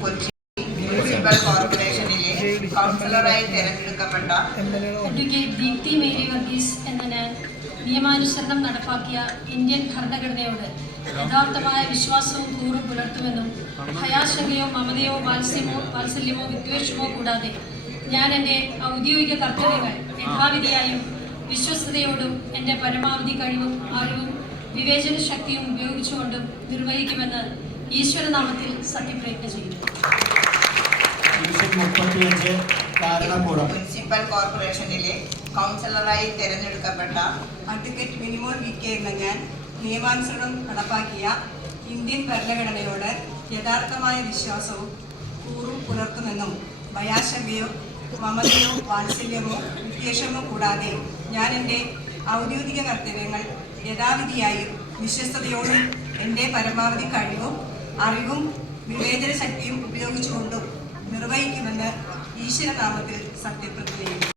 Kochi municipal കോർപ്പറേഷനിലെ കൗൺസിലറായി തെരഞ്ഞെടുക്കപ്പെട്ട advocate Deepthi Mary Varghese എന്ന ഞാൻ നിയമാനുസരണം നടപ്പാക്കിയ ഇന്ത്യൻ ഭരണഘടനയോട് യഥാർത്ഥമായ വിശ്വാസവും കൂറും പുലർത്തുമെന്നും ഭയാശങ്കയോ മമതയോ വാത്സല്യമോ വിദ്വേഷമോ കൂടാതെ ഞാൻ എൻ്റെ ഔദ്യോഗിക കർത്തവ്യങ്ങൾ യഥാവിധിയായും വിശ്വസ്തയോടും എൻ്റെ പരമാവധി കഴിവും അറിവും വിവേചന ശക്തിയും ഉപയോഗിച്ചുകൊണ്ടും നിർവഹിക്കുമെന്ന് ഈശ്വരനാമത്തിൽ സത്യപ്രതിജ്ഞ ചെയ്യുന്നു. മുനിസിപ്പൽ കോർപ്പറേഷനിലെ കൗൺസിലറായി തെരഞ്ഞെടുക്കപ്പെട്ട അഡ്വക്കേറ്റ് മിനിമോൾ വി കെ എന്ന ഞാൻ നിയമാനുസരണം നടപ്പാക്കിയ ഇന്ത്യൻ ഭരണഘടനയോട് യഥാർത്ഥമായ വിശ്വാസവും കൂറും പുലർത്തുമെന്നും ഭയാശങ്കയോ മമതയോ വാത്സല്യമോ വിദ്വേഷമോ കൂടാതെ ഞാൻ എൻ്റെ ഔദ്യോഗിക കർത്തവ്യങ്ങൾ യഥാവിധിയായും വിശ്വസ്തയോടും എൻ്റെ പരമാവധി കഴിവും അറിവും വിവേചന ശക്തിയും ഉപയോഗിച്ചുകൊണ്ടും നിർവഹിക്കുമെന്ന് ഈശ്വരനാമത്തിൽ സത്യപ്രതിജ്ഞ ചെയ്യുന്നു.